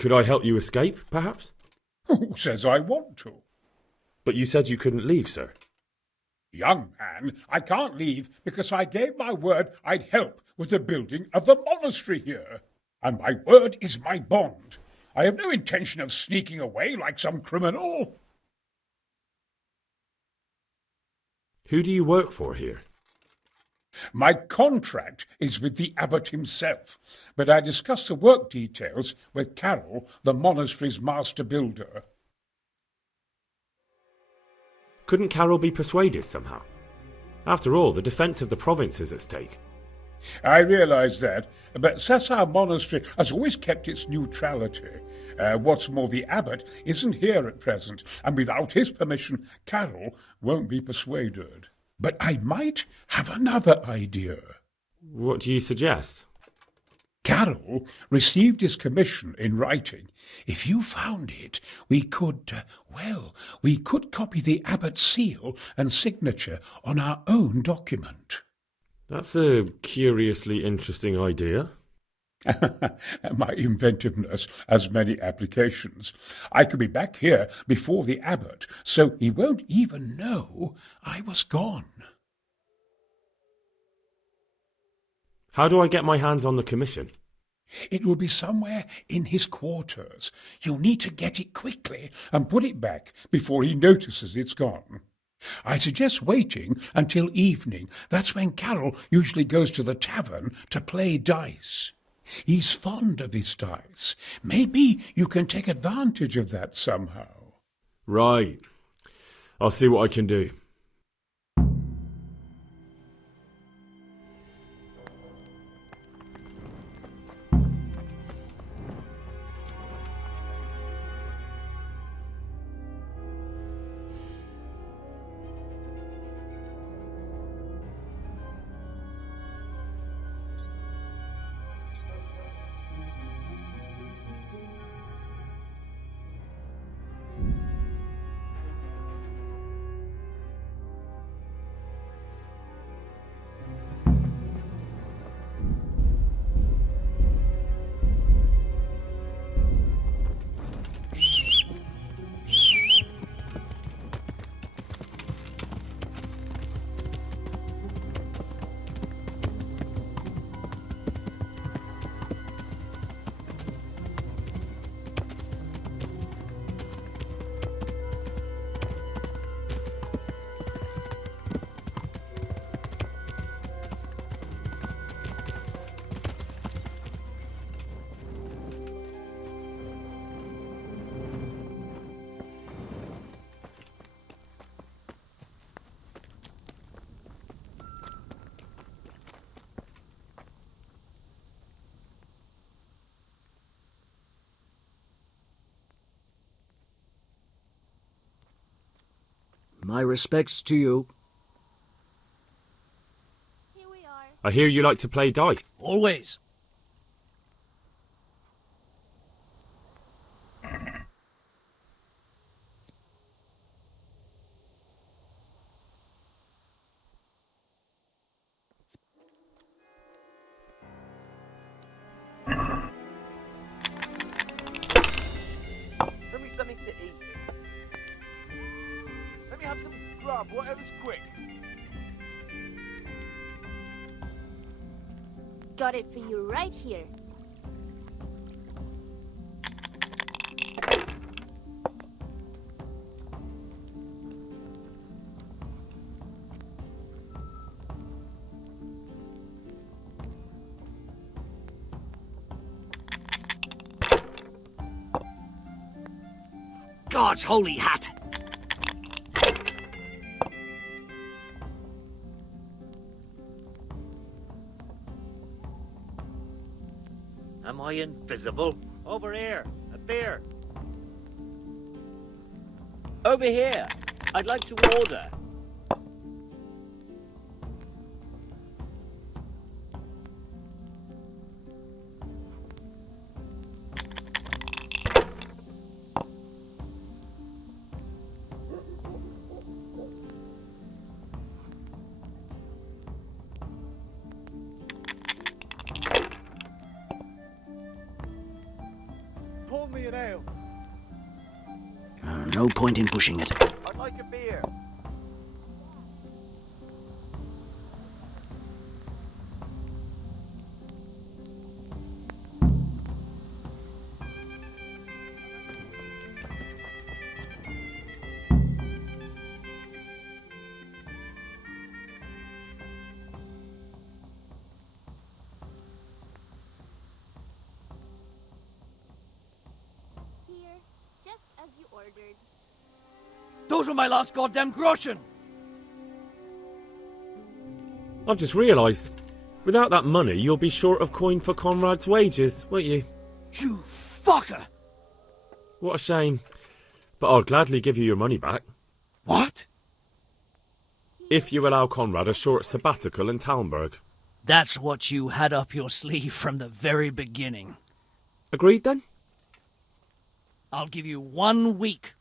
Could I help you escape, perhaps? Who says I want to? But you said you couldn't leave, sir. Young man, I can't leave because I gave my word I'd help with the building of the monastery here. And my word is my bond. I have no intention of sneaking away like some criminal. Who do you work for here? My contract is with the abbot himself, but I discussed the work details with Carol, the monastery's master builder. Couldn't Carol be persuaded somehow? After all, the defence of the province is at stake. I realise that, but Sessar Monastery has always kept its neutrality. What's more, the abbot isn't here at present, and without his permission, Carol won't be persuaded. But I might have another idea. What do you suggest? Carol received his commission in writing. If you found it, we could copy the abbot's seal and signature on our own document. That's a curiously interesting idea. My inventiveness has many applications. I could be back here before the abbot, so he won't even know I was gone. How do I get my hands on the commission? It will be somewhere in his quarters. You'll need to get it quickly and put it back before he notices it's gone. I suggest waiting until evening. That's when Carol usually goes to the tavern to play dice. He's fond of his dice. Maybe you can take advantage of that somehow. Right. I'll see what I can do. My respects to you. Here we are. I hear you like to play dice. Always. Bring me something to eat. Let me have some grub, whatever's quick. Got it for you right here. God's holy hat! Am I invisible? Over here. A beer. Over here. I'd like to order. Pour me an ale. No point in pushing it. I'd like a beer. Here, just as you ordered. Those were my last goddamn groschen! I've just realised, without that money, you'll be short of coin for Conrad's wages, won't you? You fucker! What a shame. But I'll gladly give you your money back, What? if you allow Conrad a short sabbatical in Talmberg. That's what you had up your sleeve from the very beginning. Agreed then? I'll give you 1 week.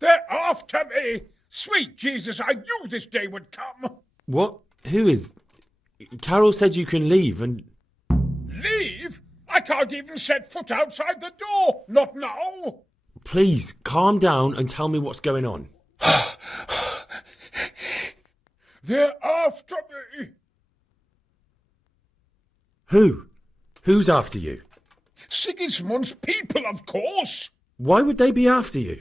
They're after me! Sweet Jesus, I knew this day would come! What? Who is... Carol said you can leave and... Leave? I can't even set foot outside the door! Not now! Please, calm down and tell me what's going on. They're after me! Who? Who's after you? Sigismund's people, of course! Why would they be after you?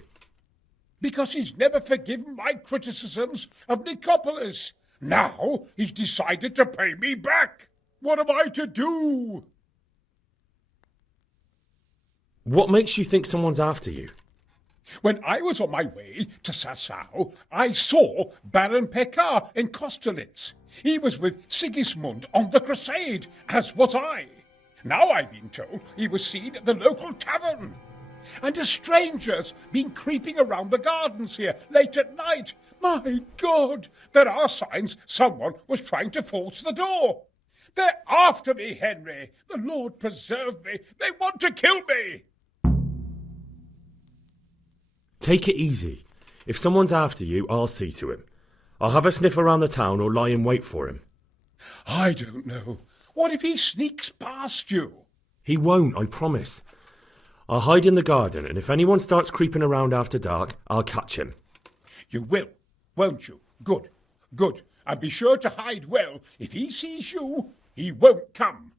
Because he's never forgiven my criticisms of Nicopolis. Now he's decided to pay me back. What am I to do? What makes you think someone's after you? When I was on my way to Sassau, I saw Baron Peychar in Kosterlitz. He was with Sigismund on the crusade, as was I. Now I've been told he was seen at the local tavern. And a stranger's been creeping around the gardens here late at night. My God, there are signs someone was trying to force the door. They're after me, Henry. The Lord preserve me. They want to kill me. Take it easy. If someone's after you, I'll see to him. I'll have a sniff around the town or lie in wait for him. I don't know. What if he sneaks past you? He won't, I promise. I'll hide in the garden, and if anyone starts creeping around after dark, I'll catch him. You will, won't you? Good, good. And be sure to hide well. If he sees you, he won't come.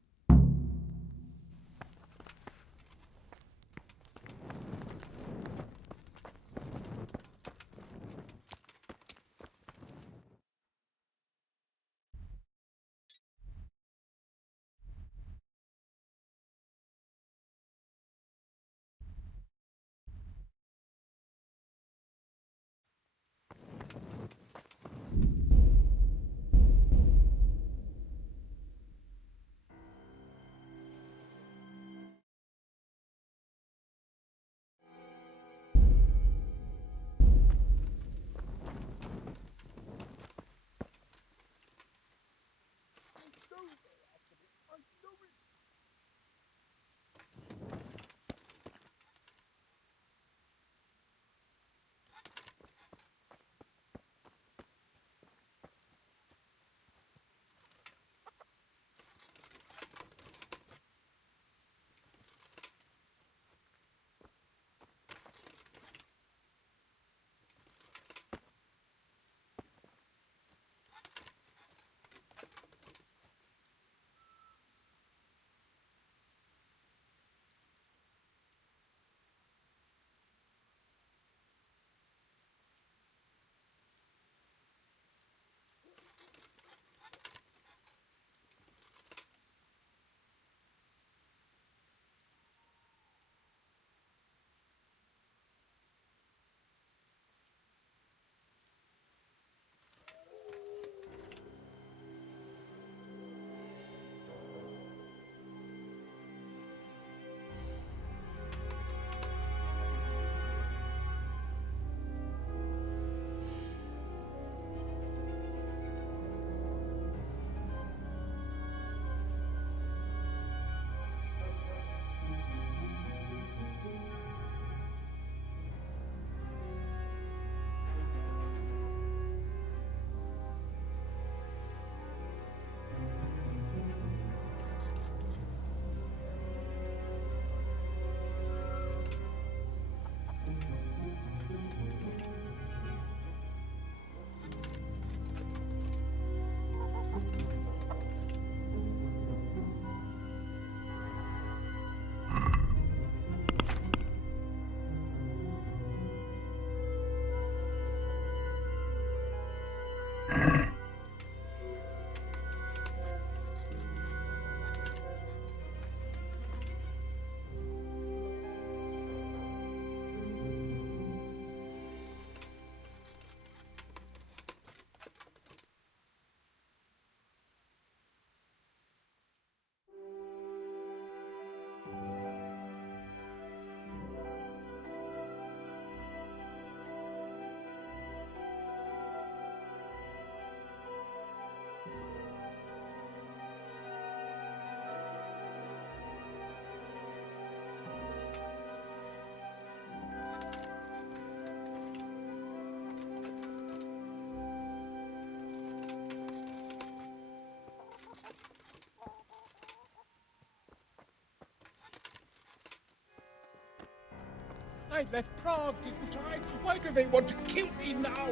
I left Prague, didn't I? Why do they want to kill me now?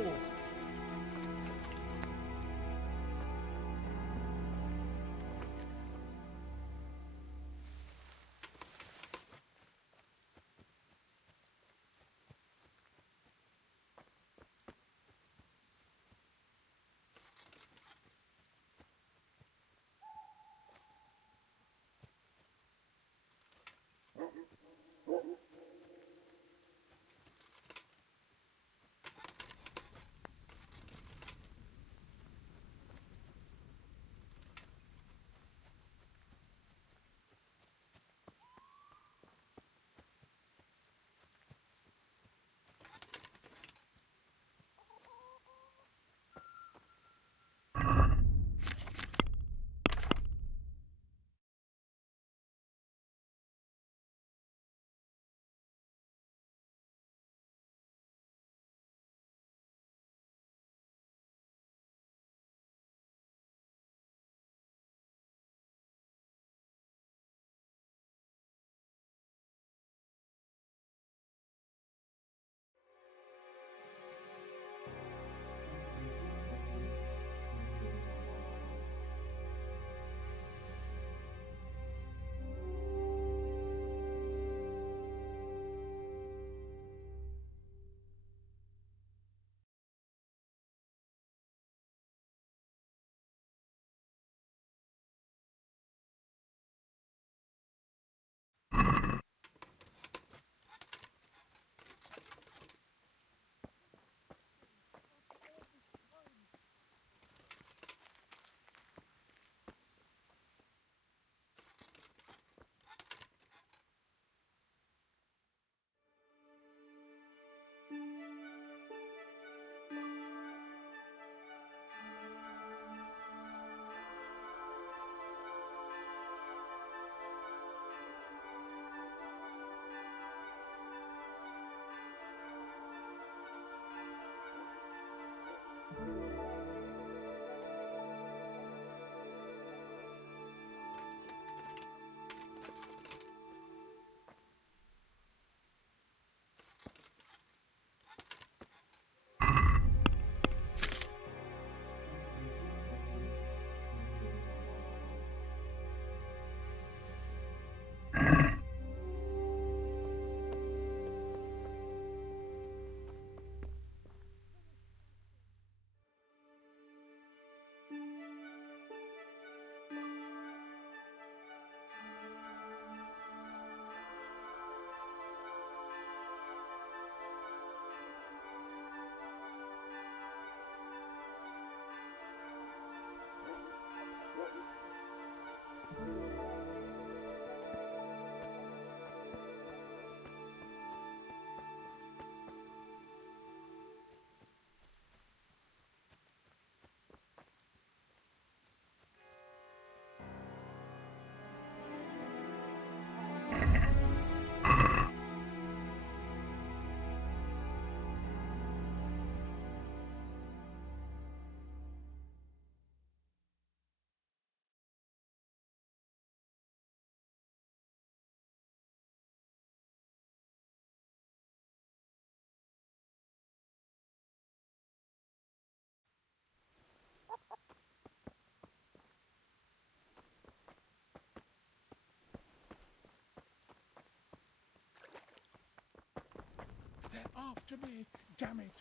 They're after me. Damn it.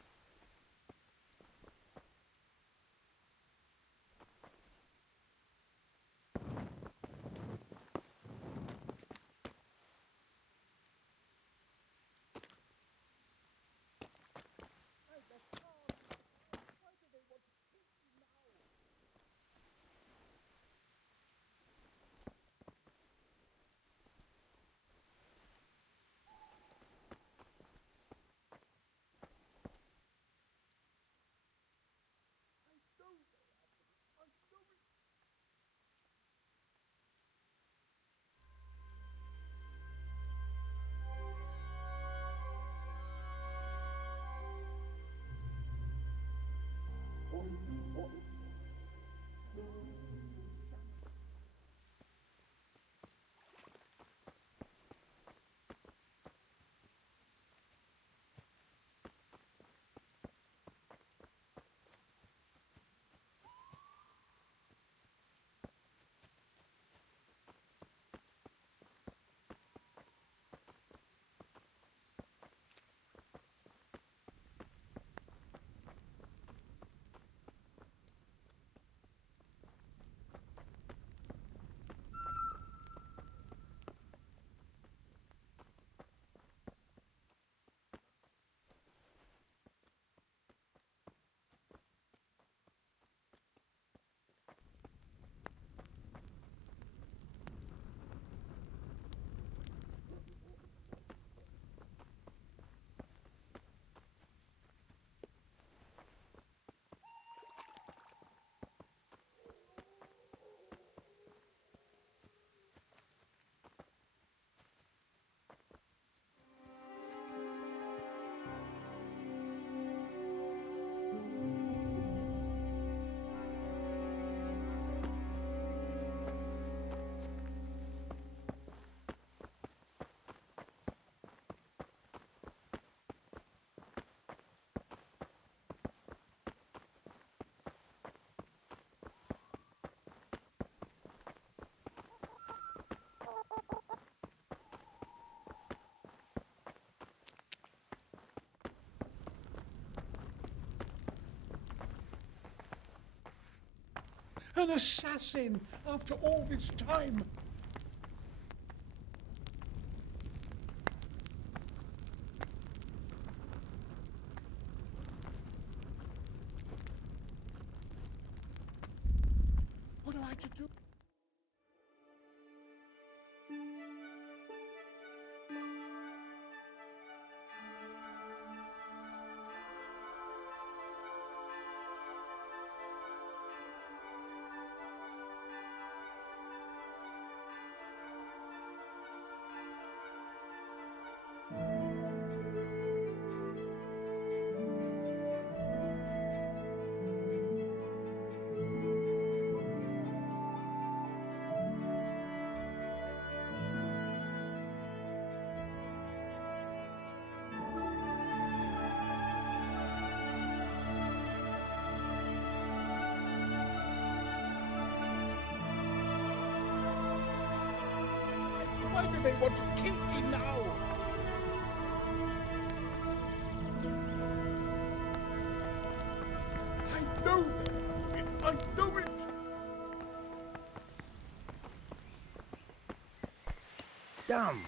An assassin after all this time. What am I to do? Why do they want to kill me now? I know it. I know it. Damn.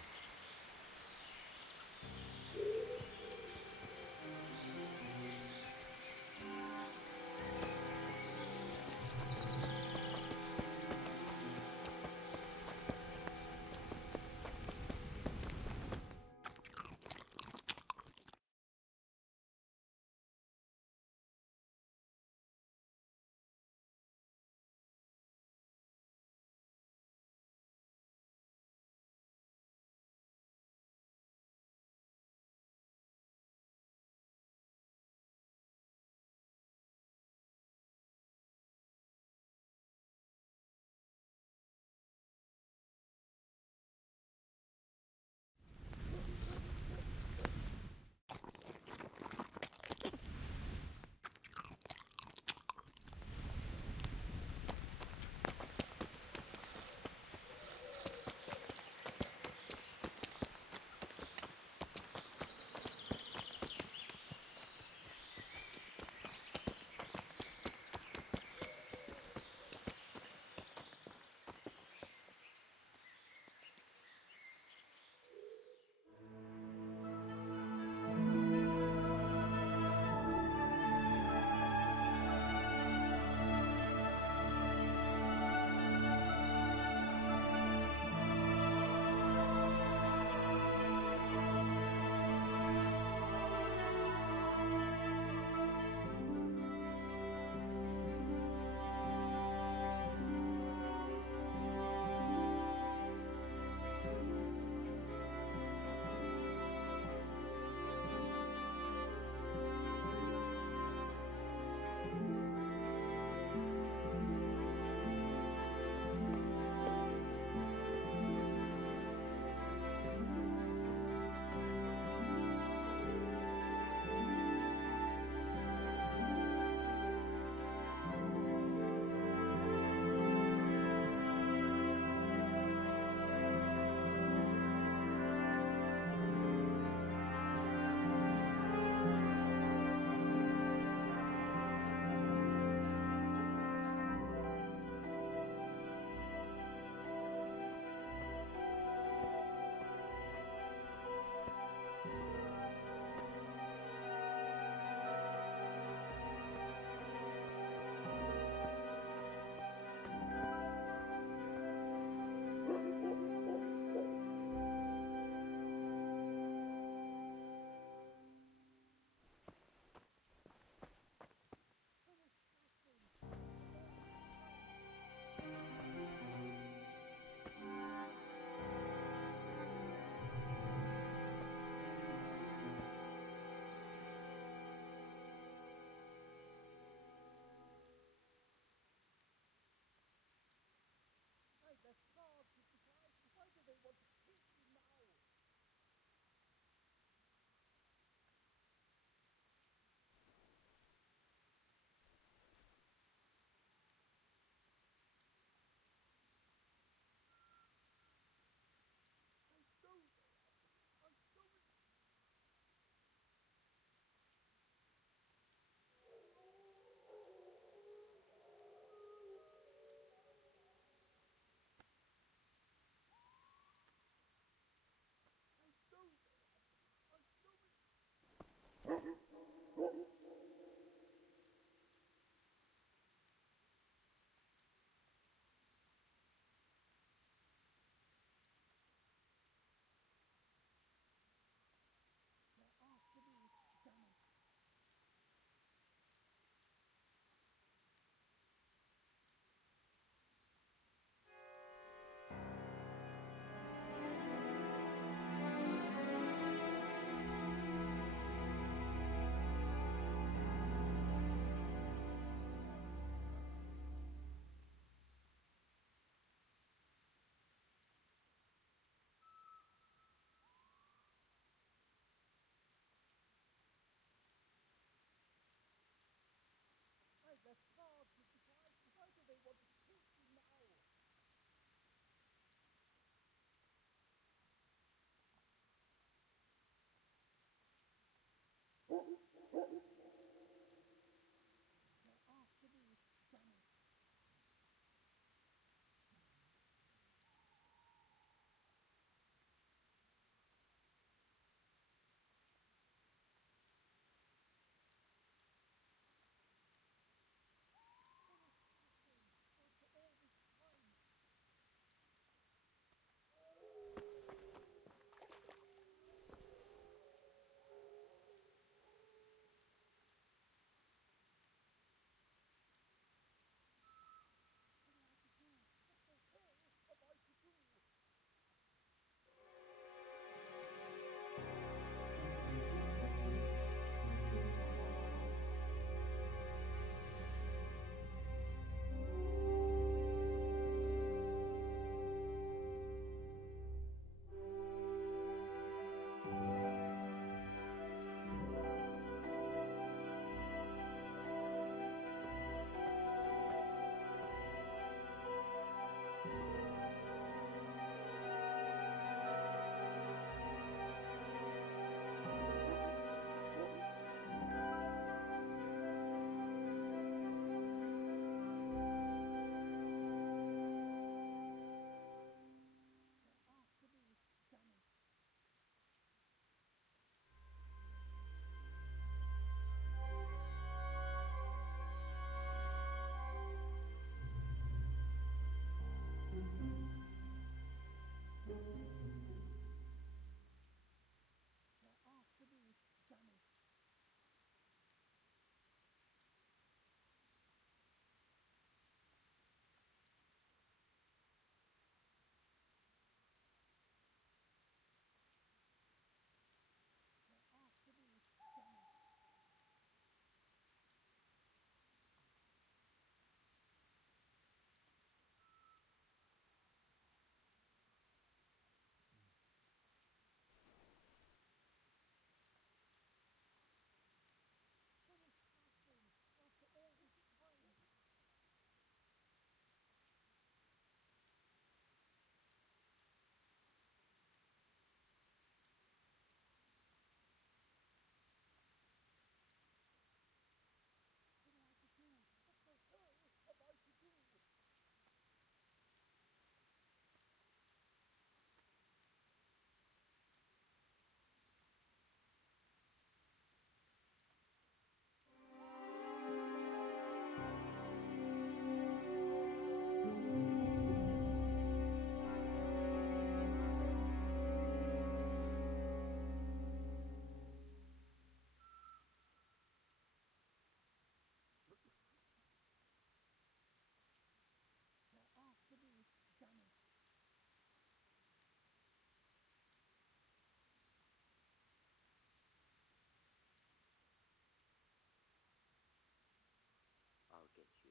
I'll get you.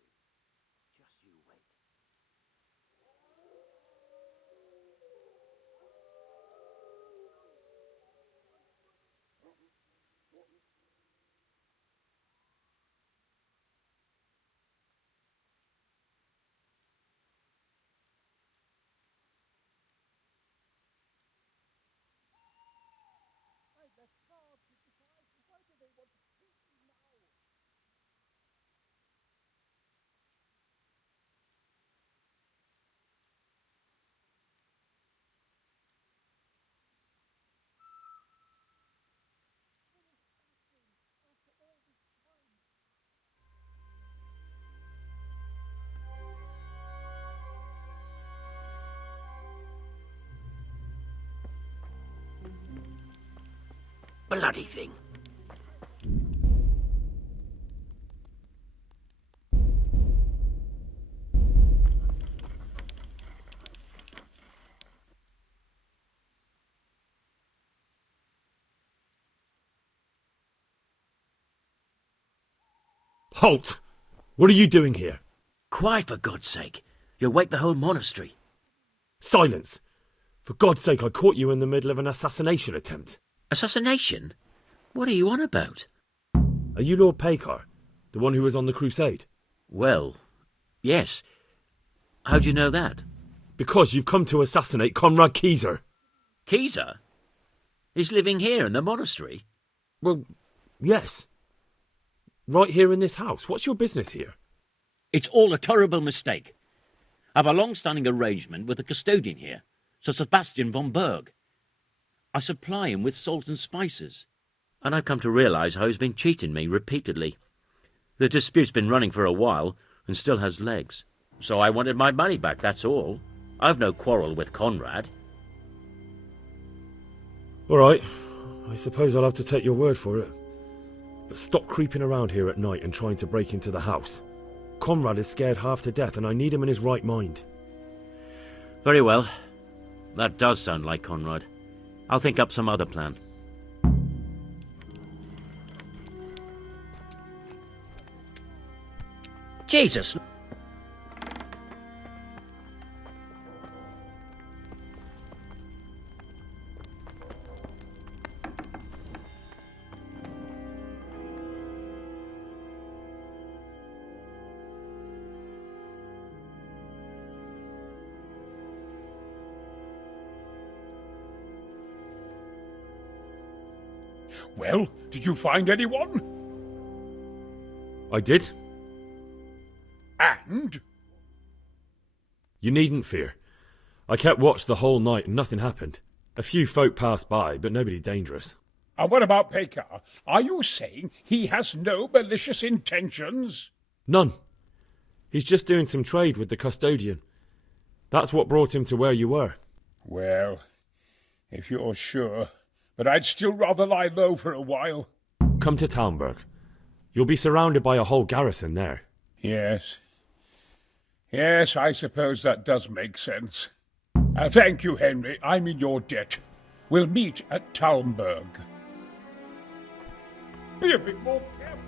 Just you wait. Bloody thing. Halt! What are you doing here? Quiet, for God's sake. You'll wake the whole monastery. Silence! For God's sake, I caught you in the middle of an assassination attempt. Assassination? What are you on about? Are you Lord Peychar, the one who was on the crusade? Well, yes. How'd you know that? Because you've come to assassinate Conrad Keyser. Keyser? He's living here in the monastery? Well, yes. Right here in this house? What's your business here? It's all a terrible mistake. I've a long-standing arrangement with the custodian here, Sir Sebastian von Berg. I supply him with salt and spices, and I've come to realise how he's been cheating me repeatedly. The dispute's been running for a while and still has legs. So I wanted my money back, that's all. I've no quarrel with Conrad. All right, I suppose I'll have to take your word for it. But stop creeping around here at night and trying to break into the house. Conrad is scared half to death and I need him in his right mind. Very well. That does sound like Conrad. I'll think up some other plan. Jesus! Well, did you find anyone? I did? And? You needn't fear. I kept watch the whole night and nothing happened. A few folk passed by, but nobody dangerous. And what about Peychar? Are you saying he has no malicious intentions? None. He's just doing some trade with the custodian. That's what brought him to where you were. Well, if you're sure, but I'd still rather lie low for a while. Come to Talmberg. You'll be surrounded by a whole garrison there. Yes. Yes, I suppose that does make sense. Thank you, Henry. I'm in your debt. We'll meet at Talmberg. Be a bit more careful.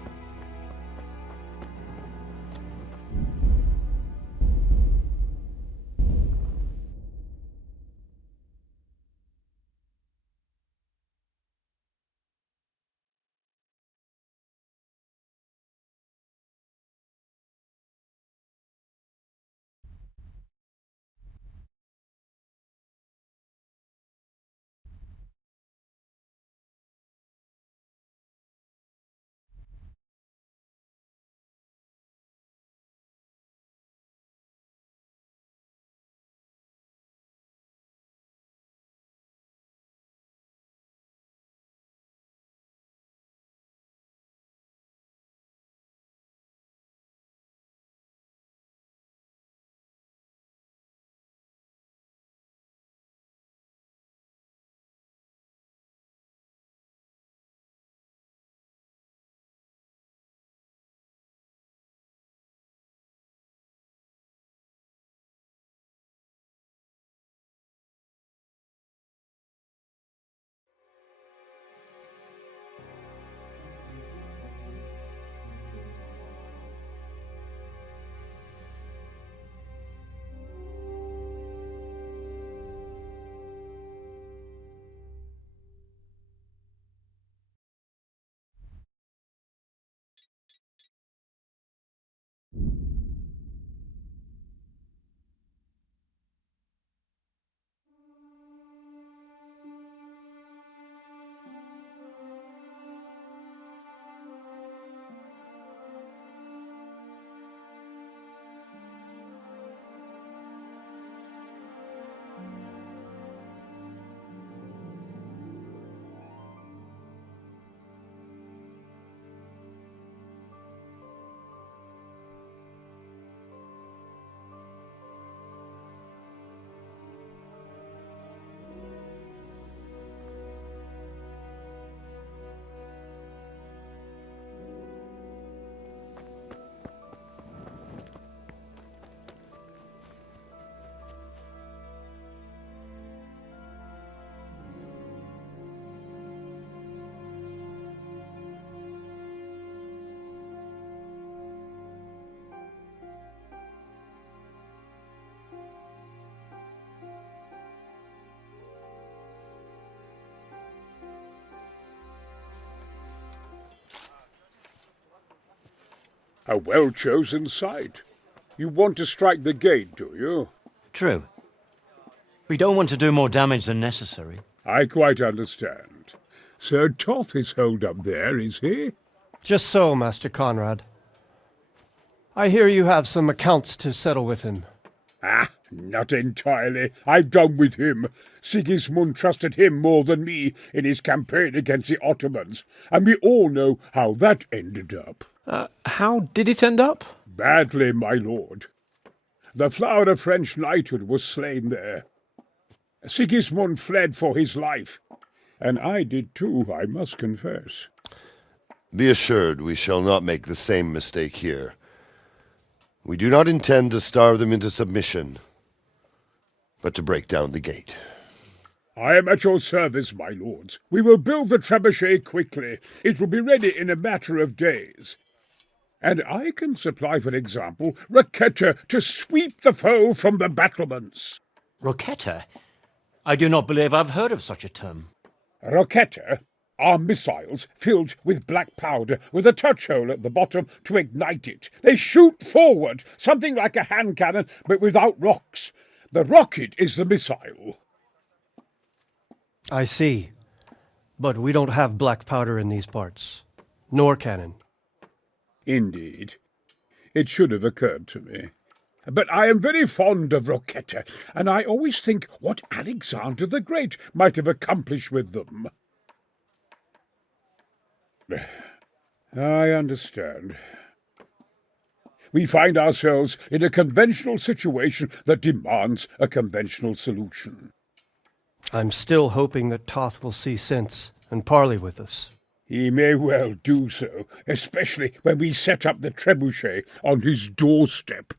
A well-chosen site. You want to strike the gate, do you? True. We don't want to do more damage than necessary. I quite understand. Sir Toth is holed up there, is he? Just so, Master Conrad. I hear you have some accounts to settle with him. Ah, not entirely. I've done with him. Sigismund trusted him more than me in his campaign against the Ottomans, and we all know how that ended up. How did it end up? Badly, my lord. The flower of French knighthood was slain there. Sigismund fled for his life, and I did too, I must confess. Be assured we shall not make the same mistake here. We do not intend to starve them into submission, but to break down the gate. I am at your service, my lords. We will build the trebuchet quickly. It will be ready in a matter of days. And I can supply, for example, Rocketeer to sweep the foe from the battlements. Rocketeer? I do not believe I've heard of such a term. Rocketeer are missiles filled with black powder with a touch hole at the bottom to ignite it. They shoot forward, something like a hand cannon, but without rocks. The rocket is the missile. I see. But we don't have black powder in these parts. Nor cannon. Indeed. It should have occurred to me. But I am very fond of Rocketeer, and I always think what Alexander the Great might have accomplished with them. I understand. We find ourselves in a conventional situation that demands a conventional solution. I'm still hoping that Toth will see sense and parley with us. He may well do so, especially when we set up the trebuchet on his doorstep.